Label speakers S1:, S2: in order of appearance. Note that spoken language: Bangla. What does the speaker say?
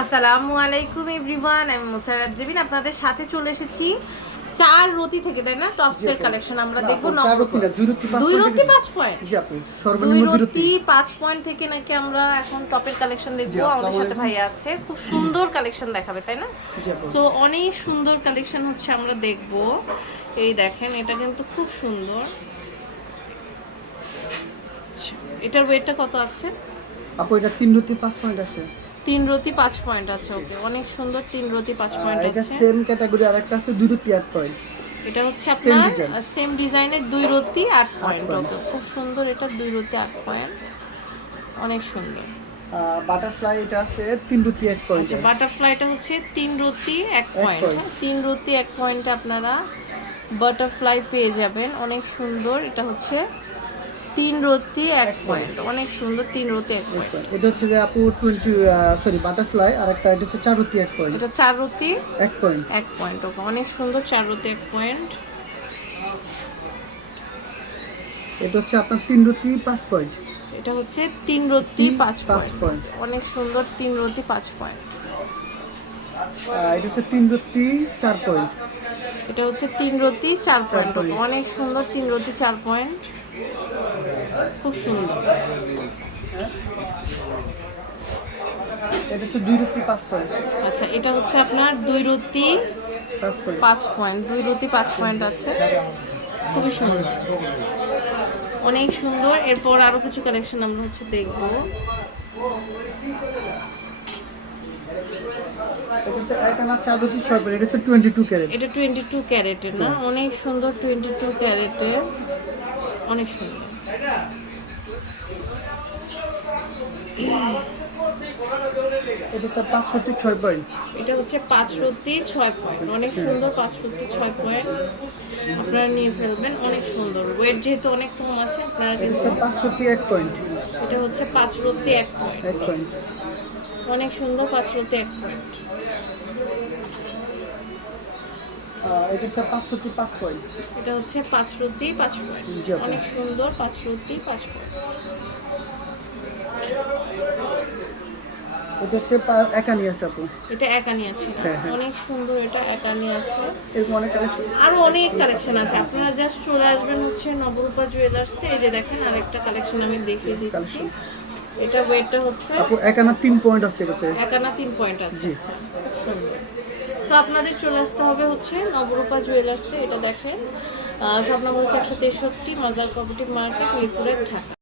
S1: আসসালামু আলাইকুম এভরিওয়ান আমি মোসারাত জেবিন আপনাদের সাথে চলে এসেছি চার রতি থেকে তাই না? টপসের কালেকশন আমরা দেখব
S2: চার রতি না, দুই রতি পাঁচ
S1: পয়েন্ট দুই
S2: রতি
S1: পাঁচ পয়েন্ট থেকে নাকি আমরা এখন টপের কালেকশন দেখব। আমাদের সাথে। ভাইয়া আছে খুব সুন্দর কালেকশন দেখাবে তাই না? সো অনেক সুন্দর কালেকশন হচ্ছে আমরা দেখব। এই দেখেন এটা কিন্তু খুব সুন্দর। আচ্ছা, এটার ওয়েটটা কত আছে?
S2: আপু এটা তিন রতি পাঁচ পয়েন্ট আছে।
S1: তিন রতি পাঁচ পয়েন্ট আছে ওকে। অনেক সুন্দর তিন রতি পাঁচ পয়েন্ট
S2: এটা
S1: আছে।
S2: সেম ক্যাটাগরি আর একটা আছে দুই রতি আট পয়েন্ট।
S1: এটা হচ্ছে আপনার। সেম ডিজাইনের দুই রতি আট পয়েন্ট ওকে। খুব সুন্দর এটা দুই রতি আট পয়েন্ট। অনেক সুন্দর।
S2: বাটারফ্লাই এটা আছে তিন রতি এক পয়েন্ট।
S1: আচ্ছা বাটারফ্লাইটা হচ্ছে তিন রতি এক পয়েন্ট। হ্যাঁ তিন রতি এক পয়েন্টে আপনারা বাটারফ্লাই পেয়ে যাবেন। অনেক সুন্দর এটা হচ্ছে তিন রতি এক পয়েন্ট। অনেক সুন্দর তিন রতি এক পয়েন্ট।
S2: এটা হচ্ছে যে আপু টোয়েন্টি সরি বাটারফ্লাই আর একটা এটা হচ্ছে চার রতি এক পয়েন্ট।
S1: এটা চার রতি
S2: এক পয়েন্ট।
S1: এক পয়েন্ট ওকে। অনেক সুন্দর চার রতি এক পয়েন্ট।
S2: এটা হচ্ছে আপনার তিন রতি পাঁচ পয়েন্ট।
S1: এটা হচ্ছে তিন রতি পাঁচ
S2: পাঁচ
S1: পয়েন্ট। অনেক সুন্দর তিন রতি পাঁচ পয়েন্ট।
S2: এটা হচ্ছে তিন রতি চার পয়েন্ট।
S1: এটা হচ্ছে তিন রতি চার পয়েন্ট। অনেক সুন্দর তিন রতি চার পয়েন্ট। খুব সুন্দর।
S2: এটা হচ্ছে দুই রতি পাঁচ পয়েন্ট।
S1: আচ্ছা এটা হচ্ছে আপনার দুই রতি
S2: পাঁচ পয়েন্ট।
S1: দুই রতি পাঁচ পয়েন্ট আছে। খুবই সুন্দর। অনেক সুন্দর। এরপর আরও কিছু কালেকশন আমরা হচ্ছে দেখব।
S2: এটা টোয়েন্টি টু ক্যারেট।
S1: এটা টোয়েন্টি টু ক্যারেটের না? অনেক সুন্দর টোয়েন্টি টু ক্যারেটের। অনেক সুন্দর।
S2: এটা হচ্ছে পাঁচ রতি ছয় পয়েন্ট।
S1: এটা হচ্ছে পাঁচ ছয় পয়েন্ট। অনেক সুন্দর পাঁচ রত্তি ছয় পয়েন্ট। আপনারা নিয়ে ফেলবেন অনেক সুন্দর। ওয়েট যেহেতু অনেক কম আছে আপনারা
S2: এটা
S1: কিন্তু
S2: পাঁচ রতি এক পয়েন্ট।
S1: এটা হচ্ছে পাঁচ এক পয়েন্ট।
S2: এক পয়েন্ট।
S1: অনেক সুন্দর পাঁচ এক পয়েন্ট।
S2: এটা হচ্ছে পাঁচ রতি পাঁচ পয়েন্ট
S1: এটা হচ্ছে পাঁচ রত্তি পাঁচ পয়েন্ট অনেক সুন্দর পাঁচ রত্তি পাঁচ পয়েন্ট
S2: এটা হচ্ছে একানি আছে আপু।
S1: এটা একানি আছে
S2: হ্যাঁ, হ্যাঁ।
S1: অনেক সুন্দর এটা একানি আছে
S2: এরকম অনেক কালেকশন
S1: আরও অনেক কালেকশন আছে। আপনারা জাস্ট চলে আসবেন হচ্ছে নবরূপা জুয়েলার্সে এই যে দেখেন আরেকটা কালেকশন আমি দেখিয়ে দিচ্ছি। এটা ওয়েটটা হচ্ছে
S2: আপু একানা তিন পয়েন্ট আছে এটাতে।
S1: একানা তিন পয়েন্ট আছে।
S2: জি।
S1: আচ্ছা খুব সুন্দর। তো আপনাদের চলে আসতে হবে হচ্ছে নবরূপা জুয়েলার্সে, এটা দেখেন। সব নম্বর হচ্ছে একশো তেষট্টি, মাজার কমিটি মার্কেট মিরপুরের ঢাকা।